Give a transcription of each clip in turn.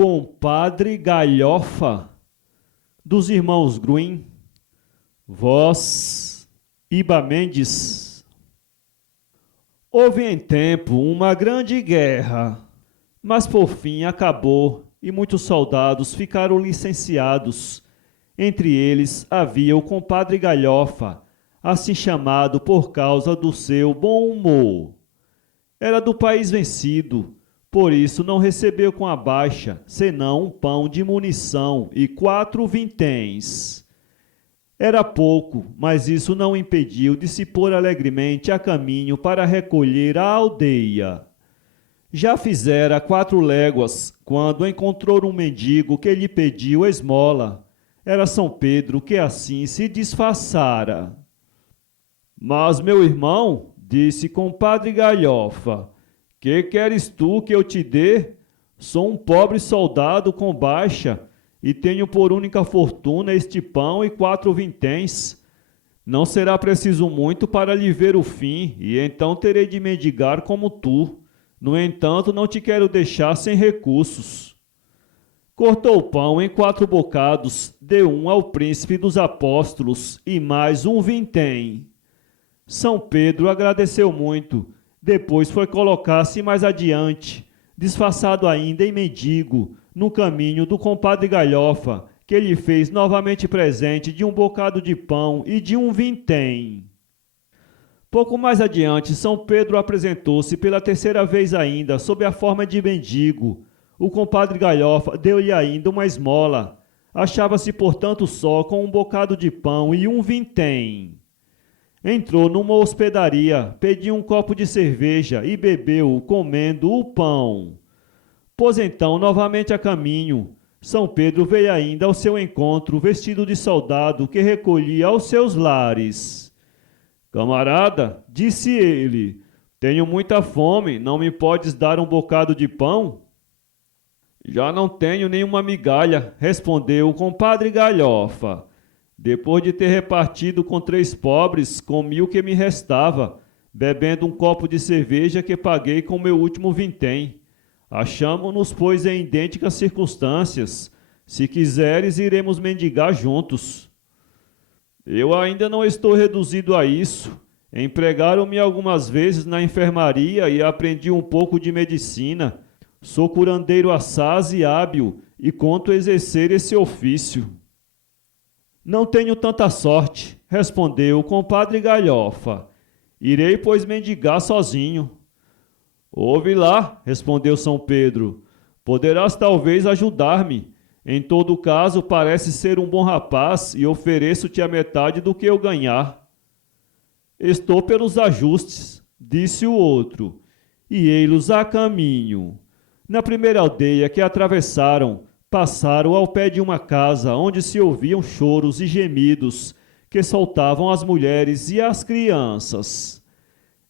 Compadre Galhofa, dos irmãos Green, voz Iba Mendes. Houve em tempo uma grande guerra, mas por fim acabou e muitos soldados ficaram licenciados. Entre eles havia o compadre Galhofa, assim chamado por causa do seu bom humor. Era do país vencido, por isso não recebeu com a baixa, senão um pão de munição e 4 vinténs. Era pouco, mas isso não o impediu de se pôr alegremente a caminho para recolher a aldeia. Já fizera 4 léguas, quando encontrou um mendigo que lhe pediu esmola. Era São Pedro que assim se disfarçara. Mas, meu irmão, disse compadre Galhofa, que queres tu que eu te dê? Sou um pobre soldado com baixa e tenho por única fortuna este pão e 4 vinténs. Não será preciso muito para lhe ver o fim, e então terei de mendigar como tu. No entanto, não te quero deixar sem recursos. Cortou o pão em 4 bocados, deu um ao príncipe dos apóstolos e mais 1 vintém. São Pedro agradeceu muito. Depois foi colocar-se mais adiante, disfarçado ainda em mendigo, no caminho do compadre Galhofa, que lhe fez novamente presente de um bocado de pão e de 1 vintém. Pouco mais adiante, São Pedro apresentou-se pela 3ª vez ainda, sob a forma de mendigo. O compadre Galhofa deu-lhe ainda uma esmola. Achava-se, portanto, só com um bocado de pão e 1 vintém. Entrou numa hospedaria, pediu um copo de cerveja e bebeu, comendo o pão. Pôs então novamente a caminho. São Pedro veio ainda ao seu encontro, vestido de soldado que recolhia aos seus lares. Camarada, disse ele, tenho muita fome, não me podes dar um bocado de pão? Já não tenho nenhuma migalha, respondeu o compadre Galhofa. Depois de ter repartido com 3 pobres, comi o que me restava, bebendo um copo de cerveja que paguei com meu último vintém. Achamo-nos, pois, em idênticas circunstâncias. Se quiseres, iremos mendigar juntos. Eu ainda não estou reduzido a isso. Empregaram-me algumas vezes na enfermaria e aprendi um pouco de medicina. Sou curandeiro assaz e hábil e conto exercer esse ofício. Não tenho tanta sorte, respondeu o compadre Galhofa. Irei, pois, mendigar sozinho. Ouve lá, respondeu São Pedro. Poderás talvez ajudar-me. Em todo caso, parece ser um bom rapaz e ofereço-te a metade do que eu ganhar. Estou pelos ajustes, disse o outro, e ei-los a caminho. Na primeira aldeia que atravessaram, passaram ao pé de uma casa onde se ouviam choros e gemidos que soltavam as mulheres e as crianças.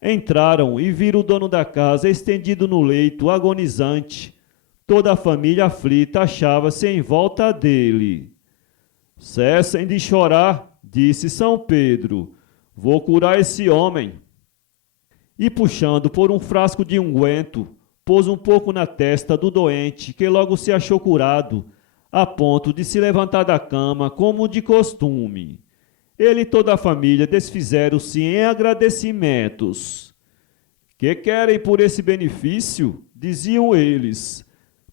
Entraram e viram o dono da casa estendido no leito, agonizante. Toda a família aflita achava-se em volta dele. Cessem de chorar, disse São Pedro. Vou curar esse homem. E puxando por um frasco de unguento, pôs um pouco na testa do doente, que logo se achou curado, a ponto de se levantar da cama como de costume. Ele e toda a família desfizeram-se em agradecimentos. Que querem por esse benefício? Diziam eles.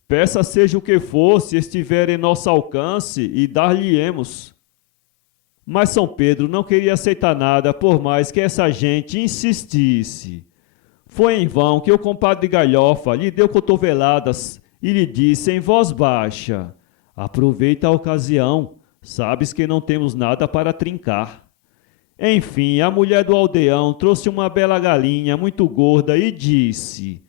Peça seja o que for, se estiver em nosso alcance, e dar-lhe-emos. Mas São Pedro não queria aceitar nada, por mais que essa gente insistisse. Foi em vão que o compadre Galhofa lhe deu cotoveladas e lhe disse em voz baixa, aproveita a ocasião, sabes que não temos nada para trincar. Enfim, a mulher do aldeão trouxe uma bela galinha muito gorda e disse,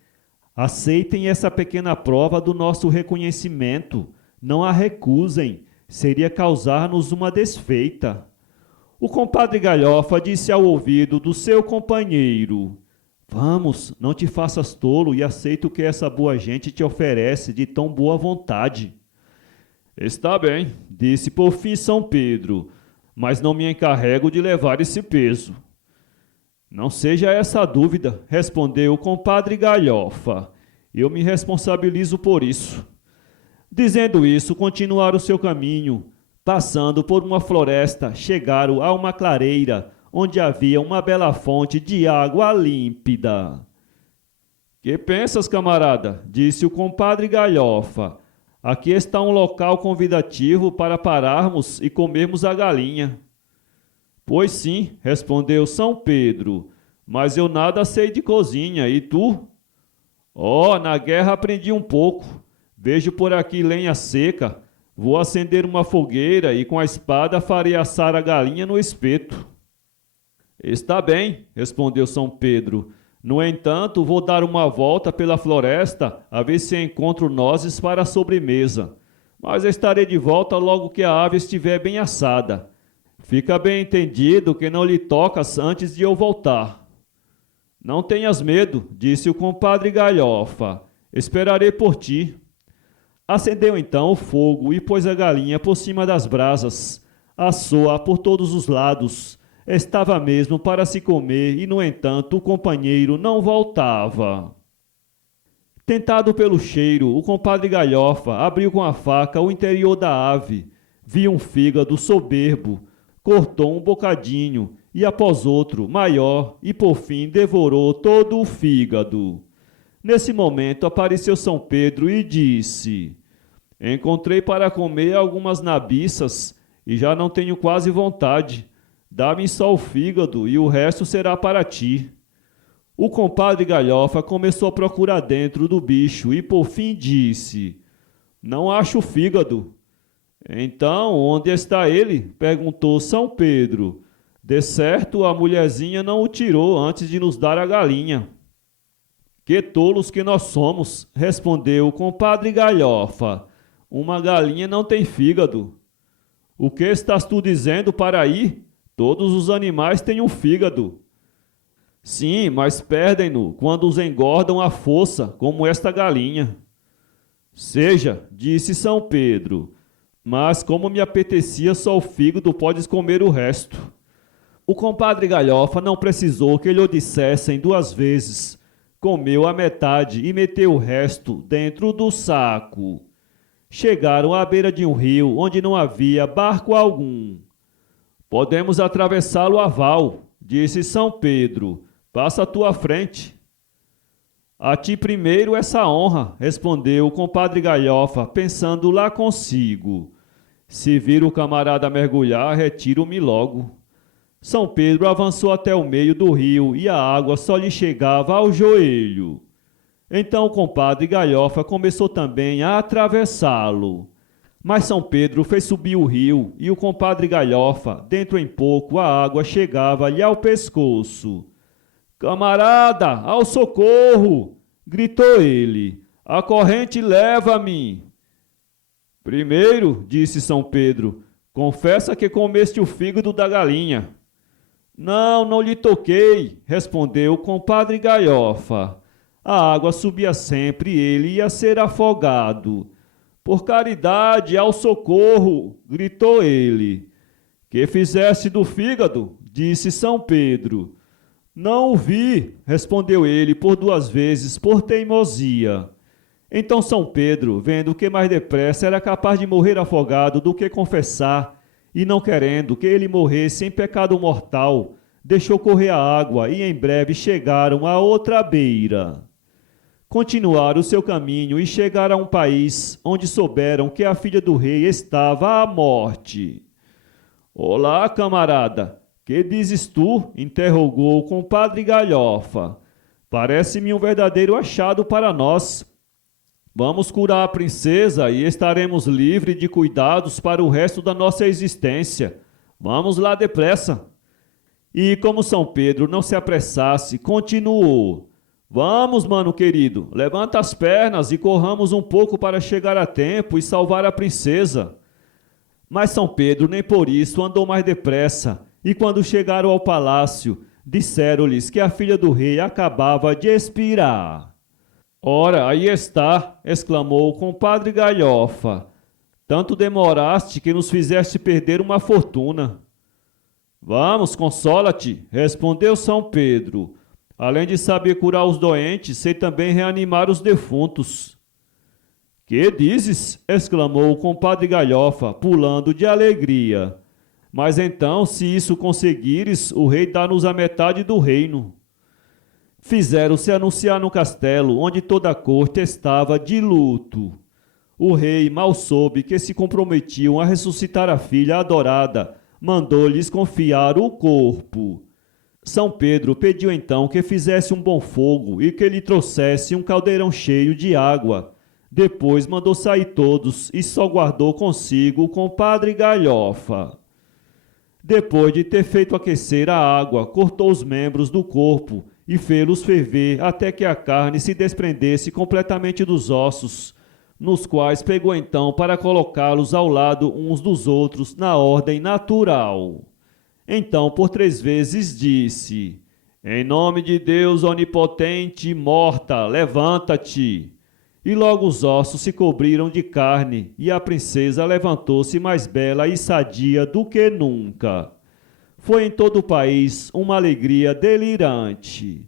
aceitem essa pequena prova do nosso reconhecimento, não a recusem, seria causar-nos uma desfeita. O compadre Galhofa disse ao ouvido do seu companheiro, vamos, não te faças tolo e aceita o que essa boa gente te oferece de tão boa vontade. Está bem, disse por fim São Pedro, mas não me encarrego de levar esse peso. Não seja essa a dúvida, respondeu o compadre Galhofa. Eu me responsabilizo por isso. Dizendo isso, continuaram seu caminho. Passando por uma floresta, chegaram a uma clareira, onde havia uma bela fonte de água límpida. Que pensas, camarada? Disse o compadre Galhofa. Aqui está um local convidativo para pararmos e comermos a galinha. Pois sim, respondeu São Pedro, mas eu nada sei de cozinha, e tu? Oh, na guerra aprendi um pouco. Vejo por aqui lenha seca. Vou acender uma fogueira e com a espada farei assar a galinha no espeto. Está bem, respondeu São Pedro. No entanto, vou dar uma volta pela floresta a ver se encontro nozes para a sobremesa. Mas estarei de volta logo que a ave estiver bem assada. Fica bem entendido que não lhe tocas antes de eu voltar. Não tenhas medo, disse o compadre Galhofa. Esperarei por ti. Acendeu então o fogo e pôs a galinha por cima das brasas. Assou-a por todos os lados. Estava mesmo para se comer e, no entanto, o companheiro não voltava. Tentado pelo cheiro, o compadre Galhofa abriu com a faca o interior da ave. Viu um fígado soberbo, cortou um bocadinho e após outro, maior, e por fim devorou todo o fígado. Nesse momento apareceu São Pedro e disse: Encontrei para comer algumas nabiças e já não tenho quase vontade. Dá-me só o fígado e o resto será para ti. O compadre Galhofa começou a procurar dentro do bicho e por fim disse: Não acho o fígado. Então, onde está ele? Perguntou São Pedro. De certo, a mulherzinha não o tirou antes de nos dar a galinha. Que tolos que nós somos, respondeu o compadre Galhofa. Uma galinha não tem fígado. O que estás tu dizendo para aí? Todos os animais têm um fígado. Sim, mas perdem-no quando os engordam à força, como esta galinha. Seja, disse São Pedro, mas como me apetecia só o fígado, podes comer o resto. O compadre Galhofa não precisou que lhe o dissessem 2 vezes. Comeu a metade e meteu o resto dentro do saco. Chegaram à beira de um rio onde não havia barco algum. Podemos atravessá-lo a val, disse São Pedro. Passa à tua frente. A ti primeiro essa honra, respondeu o compadre Galhofa, pensando lá consigo. Se vir o camarada mergulhar, retiro-me logo. São Pedro avançou até o meio do rio e a água só lhe chegava ao joelho. Então o compadre Galhofa começou também a atravessá-lo. Mas São Pedro fez subir o rio e o compadre Galhofa, dentro em pouco, a água chegava-lhe ao pescoço. Camarada, ao socorro! Gritou ele. A corrente leva-me. Primeiro, disse São Pedro, confessa que comeste o fígado da galinha. Não, não lhe toquei, respondeu o compadre Galhofa. A água subia sempre e ele ia ser afogado. Por caridade, ao socorro! Gritou ele. Que fizeste do fígado? Disse São Pedro. Não o vi, respondeu ele por 2 vezes, por teimosia. Então São Pedro, vendo que mais depressa era capaz de morrer afogado do que confessar, e não querendo que ele morresse em pecado mortal, deixou correr a água e em breve chegaram à outra beira. Continuaram o seu caminho e chegaram a um país onde souberam que a filha do rei estava à morte. Olá, camarada, que dizes tu? Interrogou o compadre Galhofa. Parece-me um verdadeiro achado para nós. Vamos curar a princesa e estaremos livres de cuidados para o resto da nossa existência. Vamos lá depressa. E como São Pedro não se apressasse, continuou. Vamos, mano querido, levanta as pernas e corramos um pouco para chegar a tempo e salvar a princesa. Mas São Pedro nem por isso andou mais depressa, e quando chegaram ao palácio, disseram-lhes que a filha do rei acabava de expirar. Ora, aí está, exclamou o compadre Galhofa. Tanto demoraste que nos fizeste perder uma fortuna. Vamos, consola-te, respondeu São Pedro. Além de saber curar os doentes, sei também reanimar os defuntos. Que dizes? Exclamou o compadre Galhofa, pulando de alegria. Mas então, se isso conseguires, o rei dá-nos a metade do reino. Fizeram-se anunciar no castelo, onde toda a corte estava de luto. O rei mal soube que se comprometiam a ressuscitar a filha adorada, mandou-lhes confiar o corpo. São Pedro pediu então que fizesse um bom fogo e que lhe trouxesse um caldeirão cheio de água. Depois mandou sair todos e só guardou consigo o compadre Galhofa. Depois de ter feito aquecer a água, cortou os membros do corpo e fê-los ferver até que a carne se desprendesse completamente dos ossos, nos quais pegou então para colocá-los ao lado uns dos outros na ordem natural. Então, por 3 vezes disse: Em nome de Deus onipotente, morta, levanta-te. E logo os ossos se cobriram de carne, e a princesa levantou-se mais bela e sadia do que nunca. Foi em todo o país uma alegria delirante.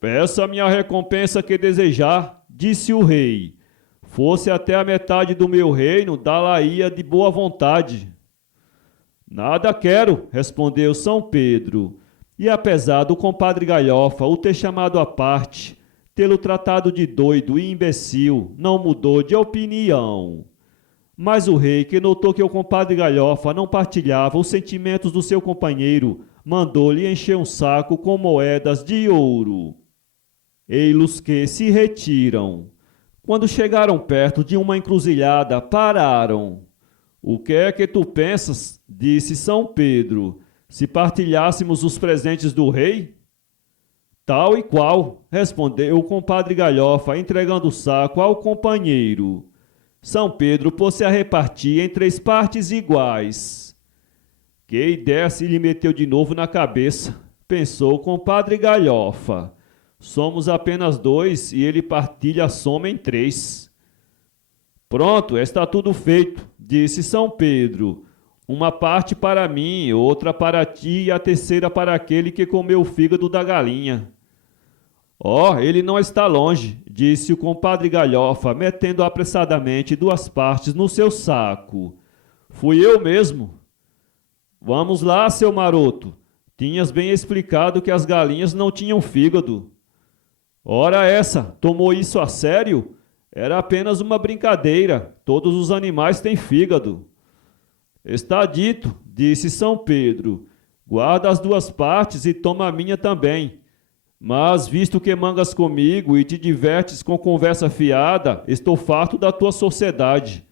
Peça-me a recompensa que desejar, disse o rei. Fosse até a metade do meu reino, dá-la-ia de boa vontade. Nada quero, respondeu São Pedro. E apesar do compadre Galhofa o ter chamado à parte, tê-lo tratado de doido e imbecil, não mudou de opinião. Mas o rei, que notou que o compadre Galhofa não partilhava os sentimentos do seu companheiro, mandou-lhe encher um saco com moedas de ouro. Ei-los que se retiram. Quando chegaram perto de uma encruzilhada, pararam. O que é que tu pensas? Disse São Pedro. Se partilhássemos os presentes do rei? Tal e qual, respondeu o compadre Galhofa, entregando o saco ao companheiro. São Pedro pôs-se a repartir em 3 partes iguais. Que ideia se lhe meteu de novo na cabeça, pensou o compadre Galhofa. Somos apenas 2 e ele partilha a soma em 3. Pronto, está tudo feito, disse São Pedro. Uma parte para mim, outra para ti e a terceira para aquele que comeu o fígado da galinha. Ele não está longe, disse o compadre Galhofa, metendo apressadamente 2 partes no seu saco. Fui eu mesmo. Vamos lá, seu maroto. Tinhas bem explicado que as galinhas não tinham fígado. Ora essa, tomou isso a sério? Era apenas uma brincadeira. Todos os animais têm fígado. Está dito, disse São Pedro. Guarda as 2 partes e toma a minha também. Mas, visto que mangas comigo e te divertes com conversa fiada, estou farto da tua sociedade.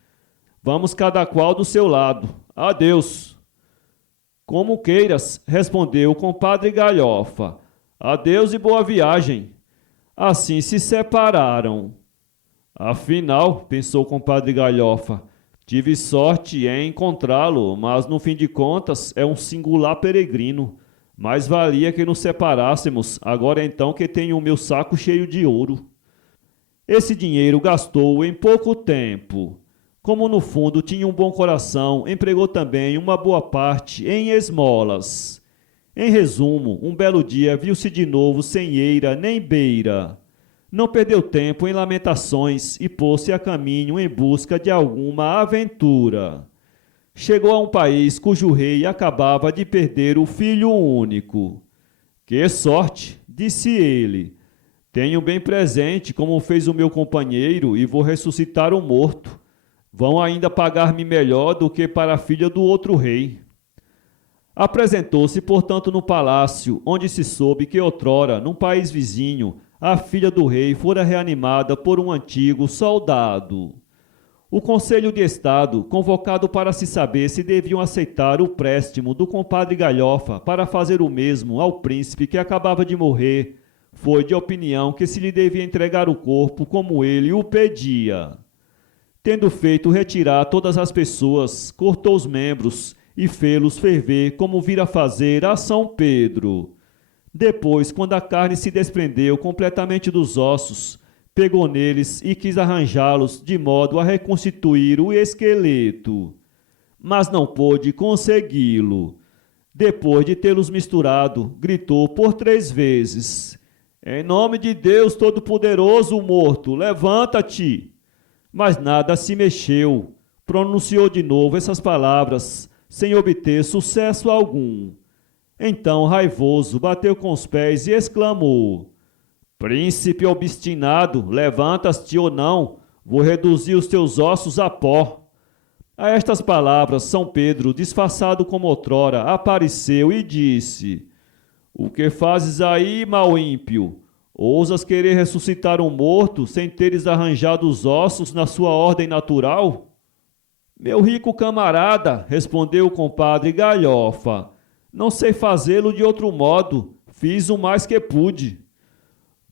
Vamos cada qual do seu lado. Adeus. Como queiras, respondeu o compadre Galhofa. Adeus e boa viagem. Assim se separaram. Afinal, pensou o compadre Galhofa, tive sorte em encontrá-lo, mas no fim de contas é um singular peregrino. Mais valia que nos separássemos, agora então que tenho o meu saco cheio de ouro. Esse dinheiro gastou em pouco tempo. Como no fundo tinha um bom coração, empregou também uma boa parte em esmolas. Em resumo, um belo dia viu-se de novo sem eira nem beira. Não perdeu tempo em lamentações e pôs-se a caminho em busca de alguma aventura. Chegou a um país cujo rei acabava de perder o filho único. Que sorte, disse ele. Tenho bem presente como fez o meu companheiro e vou ressuscitar o morto. Vão ainda pagar-me melhor do que para a filha do outro rei. Apresentou-se, portanto, no palácio, onde se soube que outrora, num país vizinho, a filha do rei fora reanimada por um antigo soldado. O Conselho de Estado, convocado para se saber se deviam aceitar o préstimo do compadre Galhofa para fazer o mesmo ao príncipe que acabava de morrer, foi de opinião que se lhe devia entregar o corpo como ele o pedia. Tendo feito retirar todas as pessoas, cortou os membros e fê-los ferver como vira fazer a São Pedro. Depois, quando a carne se desprendeu completamente dos ossos, pegou neles e quis arranjá-los de modo a reconstituir o esqueleto. Mas não pôde consegui-lo. Depois de tê-los misturado, gritou por 3 vezes: Em nome de Deus Todo-Poderoso, morto, levanta-te! Mas nada se mexeu. Pronunciou de novo essas palavras, sem obter sucesso algum. Então, raivoso, bateu com os pés e exclamou: Príncipe obstinado, levantas-te ou não, vou reduzir os teus ossos a pó. A estas palavras, São Pedro, disfarçado como outrora, apareceu e disse: O que fazes aí, mau ímpio? Ousas querer ressuscitar um morto sem teres arranjado os ossos na sua ordem natural? Meu rico camarada, respondeu o compadre Galhofa, não sei fazê-lo de outro modo, fiz o mais que pude.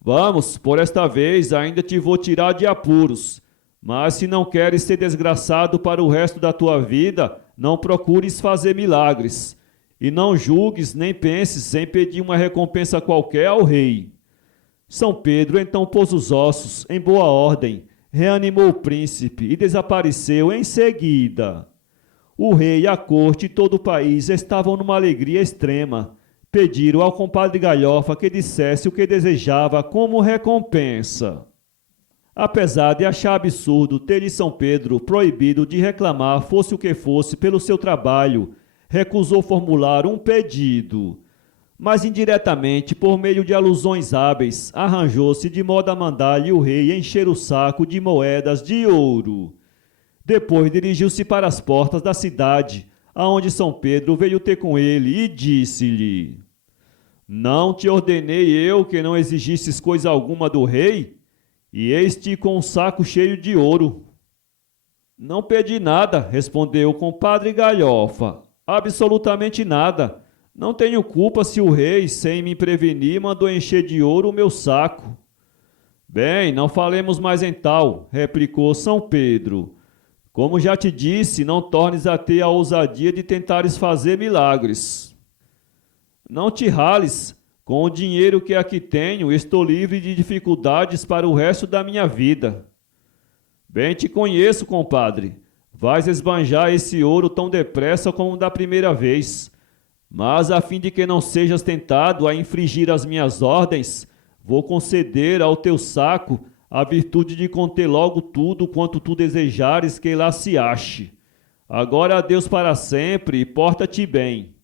Vamos, por esta vez ainda te vou tirar de apuros, mas se não queres ser desgraçado para o resto da tua vida, não procures fazer milagres, e não julgues nem penses em pedir uma recompensa qualquer ao rei. São Pedro então pôs os ossos em boa ordem, reanimou o príncipe e desapareceu em seguida. O rei, a corte e todo o país estavam numa alegria extrema. Pediram ao compadre Galhofa que dissesse o que desejava como recompensa. Apesar de achar absurdo ter São Pedro proibido de reclamar fosse o que fosse pelo seu trabalho, recusou formular um pedido. Mas indiretamente, por meio de alusões hábeis, arranjou-se de modo a mandar-lhe o rei encher o saco de moedas de ouro. Depois dirigiu-se para as portas da cidade, aonde São Pedro veio ter com ele e disse-lhe: Não te ordenei eu que não exigisses coisa alguma do rei? E eis-te com um saco cheio de ouro. Não pedi nada, respondeu o compadre Galhofa, absolutamente nada. Não tenho culpa se o rei, sem me prevenir, mandou encher de ouro o meu saco. Bem, não falemos mais em tal, replicou São Pedro. Como já te disse, não tornes a ter a ousadia de tentares fazer milagres. Não te rales, com o dinheiro que aqui tenho, estou livre de dificuldades para o resto da minha vida. Bem te conheço, compadre. Vais esbanjar esse ouro tão depressa como da primeira vez. Mas, a fim de que não sejas tentado a infringir as minhas ordens, vou conceder ao teu saco a virtude de conter logo tudo quanto tu desejares que lá se ache. Agora adeus para sempre e porta-te bem.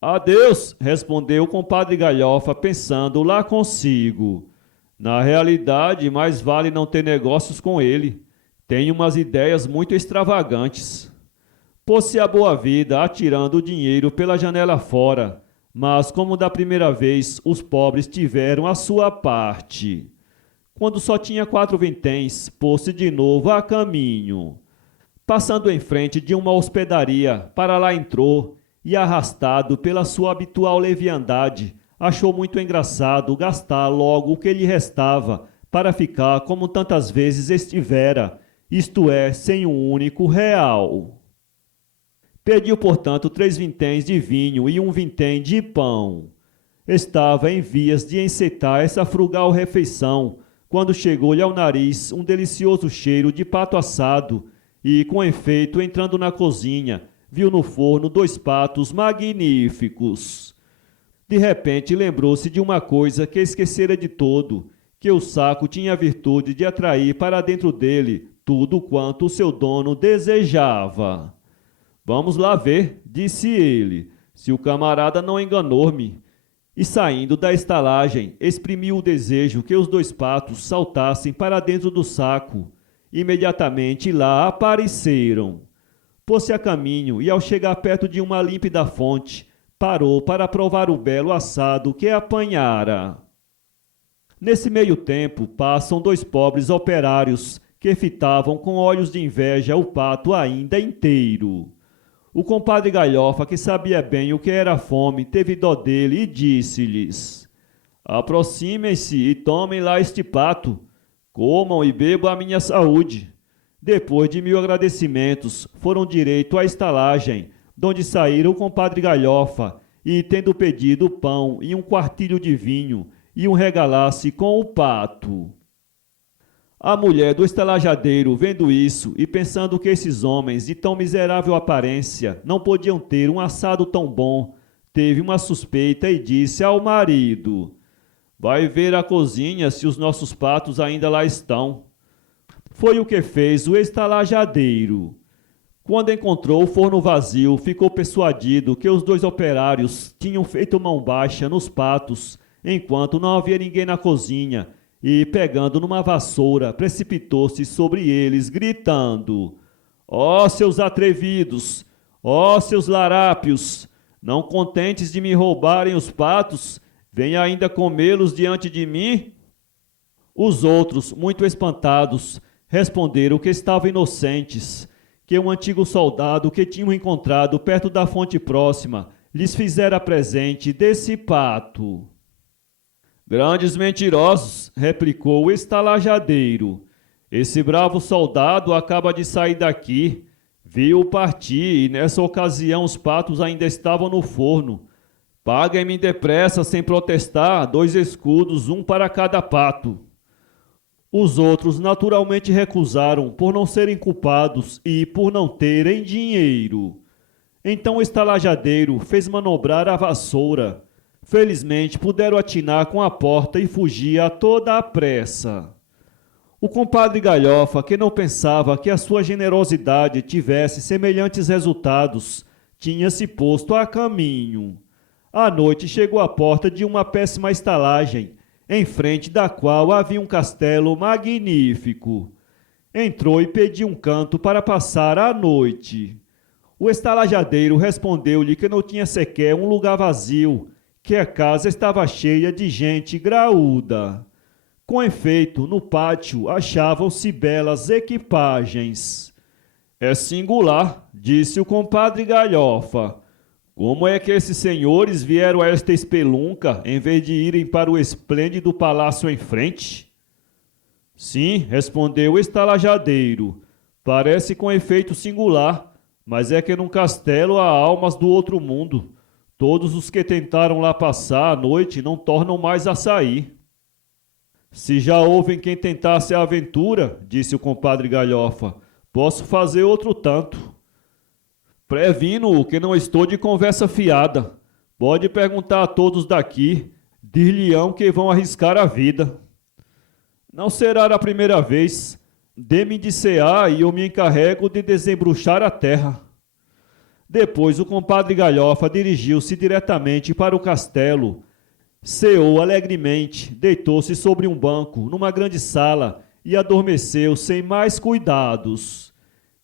Adeus, respondeu o compadre Galhofa, pensando lá consigo. Na realidade, mais vale não ter negócios com ele. Tem umas ideias muito extravagantes. Pôs-se a boa vida atirando o dinheiro pela janela fora, mas como da primeira vez os pobres tiveram a sua parte. Quando só tinha 4 vinténs, pôs-se de novo a caminho. Passando em frente de uma hospedaria, para lá entrou e, arrastado pela sua habitual leviandade, achou muito engraçado gastar logo o que lhe restava para ficar como tantas vezes estivera, isto é, sem um único real. Pediu, portanto, 3 vinténs de vinho e 1 vintém de pão. Estava em vias de encetar essa frugal refeição, quando chegou-lhe ao nariz um delicioso cheiro de pato assado e, com efeito, entrando na cozinha, viu no forno 2 patos magníficos. De repente lembrou-se de uma coisa que esquecera de todo, que o saco tinha a virtude de atrair para dentro dele tudo quanto o seu dono desejava. Vamos lá ver, disse ele, se o camarada não enganou-me. E saindo da estalagem, exprimiu o desejo que os 2 patos saltassem para dentro do saco. Imediatamente lá apareceram. Pôs-se a caminho e, ao chegar perto de uma límpida fonte, parou para provar o belo assado que apanhara. Nesse meio tempo, passam 2 pobres operários que fitavam com olhos de inveja o pato ainda inteiro. O compadre Galhofa, que sabia bem o que era fome, teve dó dele e disse-lhes: Aproximem-se e tomem lá este pato, comam e bebam a minha saúde. Depois de 1000 agradecimentos, foram direito à estalagem, donde saíram o compadre Galhofa, e, tendo pedido pão e 1 quartilho de vinho, iam regalar-se com o pato. A mulher do estalajadeiro, vendo isso e pensando que esses homens de tão miserável aparência não podiam ter um assado tão bom, teve uma suspeita e disse ao marido: Vai ver a cozinha se os nossos patos ainda lá estão. Foi o que fez o estalajadeiro. Quando encontrou o forno vazio, ficou persuadido que os 2 operários tinham feito mão baixa nos patos, enquanto não havia ninguém na cozinha, e, pegando numa vassoura, precipitou-se sobre eles, gritando: Ó seus atrevidos! Ó seus larápios! Não contentes de me roubarem os patos, vêm ainda comê-los diante de mim? Os outros, muito espantados, responderam que estavam inocentes, que um antigo soldado que tinham encontrado perto da fonte próxima lhes fizera presente desse pato. Grandes mentirosos, replicou o estalajadeiro. Esse bravo soldado acaba de sair daqui, viu-o partir e nessa ocasião os patos ainda estavam no forno. Paguem-me depressa, sem protestar, 2 escudos, um para cada pato. Os outros naturalmente recusaram por não serem culpados e por não terem dinheiro. Então o estalajadeiro fez manobrar a vassoura. Felizmente puderam atinar com a porta e fugir a toda a pressa. O compadre Galhofa, que não pensava que a sua generosidade tivesse semelhantes resultados, tinha-se posto a caminho. À noite chegou à porta de uma péssima estalagem, em frente da qual havia um castelo magnífico. Entrou e pediu um canto para passar a noite. O estalajadeiro respondeu-lhe que não tinha sequer um lugar vazio, que a casa estava cheia de gente graúda. Com efeito, no pátio achavam-se belas equipagens. É singular, disse o compadre Galhofa. Como é que esses senhores vieram a esta espelunca, em vez de irem para o esplêndido palácio em frente? Sim, respondeu o estalajadeiro. Parece com efeito singular, mas é que num castelo há almas do outro mundo. Todos os que tentaram lá passar a noite não tornam mais a sair. Se já houve quem tentasse a aventura, disse o compadre Galhofa, posso fazer outro tanto. Previno-o que não estou de conversa fiada. Pode perguntar a todos daqui, dir-lhe-ão que vão arriscar a vida. Não será a primeira vez. Dê-me de cear e eu me encarrego de desembruxar a terra. Depois o compadre Galhofa dirigiu-se diretamente para o castelo. Ceou alegremente, deitou-se sobre um banco, numa grande sala, e adormeceu sem mais cuidados.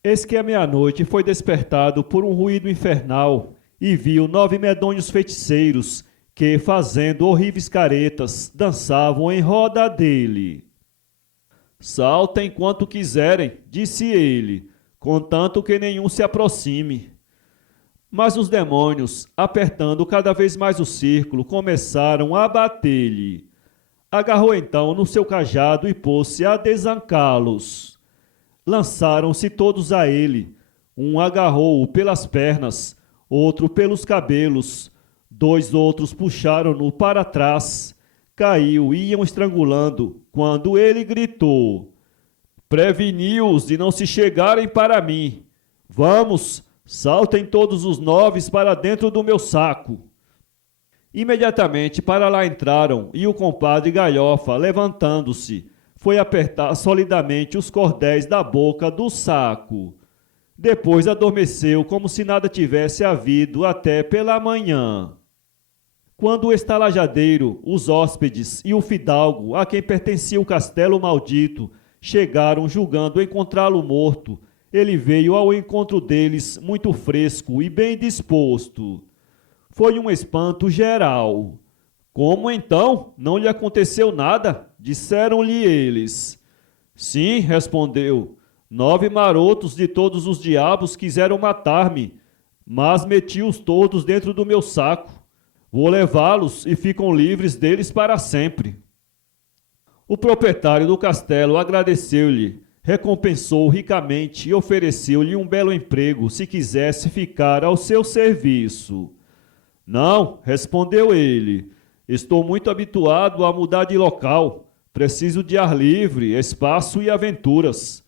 Eis que à meia-noite foi despertado por um ruído infernal e viu 9 medonhos feiticeiros que, fazendo horríveis caretas, dançavam em roda dele. Saltem quanto quiserem, disse ele, contanto que nenhum se aproxime. Mas os demônios, apertando cada vez mais o círculo, começaram a bater-lhe. Agarrou então no seu cajado e pôs-se a desancá-los. Lançaram-se todos a ele. Um agarrou-o pelas pernas, outro pelos cabelos. 2 outros puxaram-no para trás. Caiu e iam estrangulando, quando ele gritou: Preveni-os de não se chegarem para mim. Vamos, saltem todos os 9 para dentro do meu saco. Imediatamente para lá entraram, e o compadre Galhofa, levantando-se, foi apertar solidamente os cordéis da boca do saco. Depois adormeceu como se nada tivesse havido até pela manhã. Quando o estalajadeiro, os hóspedes e o fidalgo, a quem pertencia o castelo maldito, chegaram julgando encontrá-lo morto, ele veio ao encontro deles muito fresco e bem disposto. Foi um espanto geral. Como então? Não lhe aconteceu nada? Disseram-lhe eles. Sim, respondeu. 9 marotos de todos os diabos quiseram matar-me, mas meti-os todos dentro do meu saco. Vou levá-los e ficam livres deles para sempre. O proprietário do castelo agradeceu-lhe, recompensou-o ricamente e ofereceu-lhe um belo emprego se quisesse ficar ao seu serviço. Não, respondeu ele, estou muito habituado a mudar de local, preciso de ar livre, espaço e aventuras.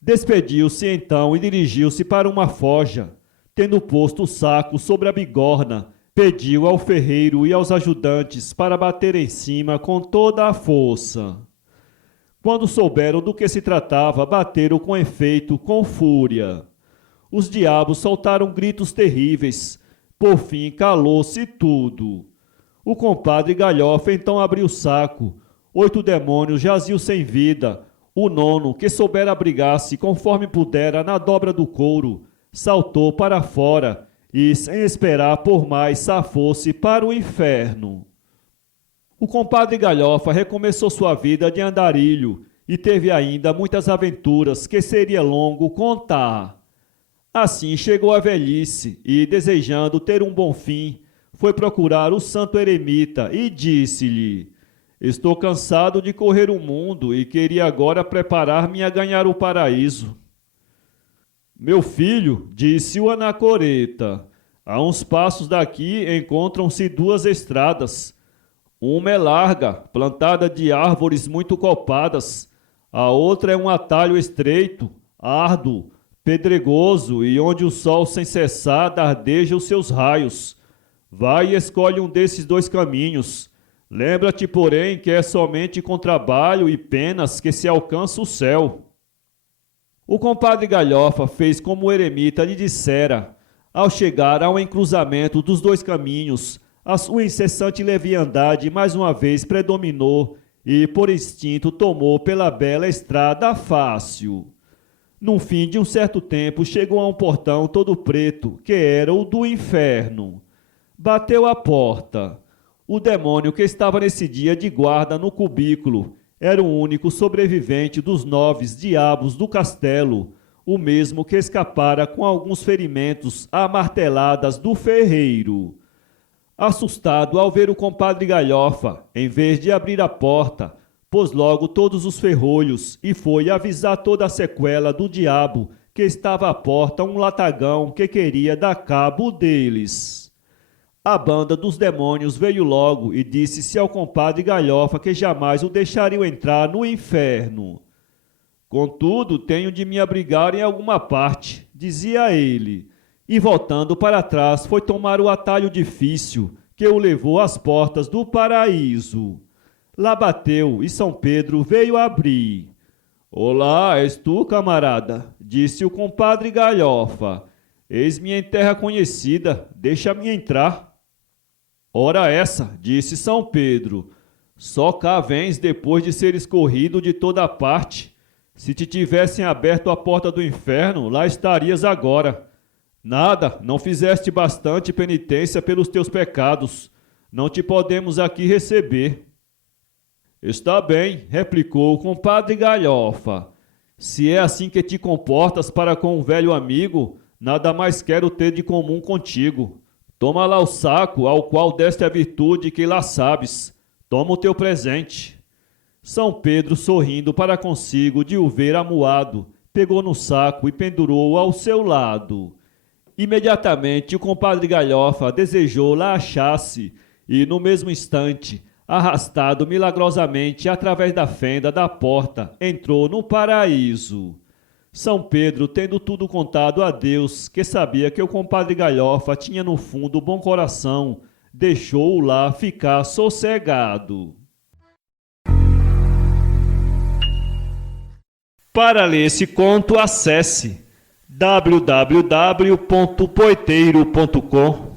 Despediu-se então e dirigiu-se para uma forja. Tendo posto o saco sobre a bigorna, pediu ao ferreiro e aos ajudantes para bater em cima com toda a força. Quando souberam do que se tratava, bateram com efeito, com fúria. Os diabos soltaram gritos terríveis. Por fim, calou-se tudo. O compadre Galhofa então abriu o saco. 8 demônios jaziam sem vida. O 9º, que soubera abrigar-se conforme pudera na dobra do couro, saltou para fora e, sem esperar por mais, safou-se para o inferno. O compadre Galhofa recomeçou sua vida de andarilho e teve ainda muitas aventuras que seria longo contar. Assim chegou a velhice e, desejando ter um bom fim, foi procurar o santo eremita e disse-lhe: estou cansado de correr o mundo e queria agora preparar-me a ganhar o paraíso. Meu filho, disse o anacoreta, a uns passos daqui encontram-se 2 estradas. Uma é larga, plantada de árvores muito copadas. A outra é um atalho estreito, árduo, pedregoso e onde o sol sem cessar dardeja os seus raios. Vai e escolhe um desses 2 caminhos. Lembra-te, porém, que é somente com trabalho e penas que se alcança o céu. O compadre Galhofa fez como o eremita lhe dissera. Ao chegar ao encruzamento dos 2 caminhos, a sua incessante leviandade mais uma vez predominou e, por instinto, tomou pela bela estrada fácil. No fim de um certo tempo, chegou a um portão todo preto, que era o do inferno. Bateu à porta. O demônio que estava nesse dia de guarda no cubículo era o único sobrevivente dos 9 diabos do castelo, o mesmo que escapara com alguns ferimentos a marteladas do ferreiro. Assustado ao ver o compadre Galhofa, em vez de abrir a porta, pôs logo todos os ferrolhos e foi avisar toda a sequela do diabo que estava à porta um latagão que queria dar cabo deles. A banda dos demônios veio logo e disse-se ao compadre Galhofa que jamais o deixariam entrar no inferno. Contudo, tenho de me abrigar em alguma parte, dizia ele, e voltando para trás foi tomar o atalho difícil que o levou às portas do paraíso. Lá bateu e São Pedro veio abrir. Olá, és tu, camarada? Disse o compadre Galhofa. Eis-me em terra conhecida, deixa-me entrar. Ora essa, disse São Pedro, só cá vens depois de seres corrido de toda parte. Se te tivessem aberto a porta do inferno, lá estarias agora. Nada, não fizeste bastante penitência pelos teus pecados. Não te podemos aqui receber. Está bem, replicou o compadre Galhofa. Se é assim que te comportas para com um velho amigo, nada mais quero ter de comum contigo. Toma lá o saco ao qual deste a virtude que lá sabes. Toma o teu presente. São Pedro, sorrindo para consigo de o ver amuado, pegou no saco e pendurou-o ao seu lado. Imediatamente o compadre Galhofa desejou lá achasse e, no mesmo instante, arrastado milagrosamente através da fenda da porta, entrou no paraíso. São Pedro, tendo tudo contado a Deus, que sabia que o compadre Galhofa tinha no fundo bom coração, deixou-o lá ficar sossegado. Para ler esse conto, acesse www.poeteiro.com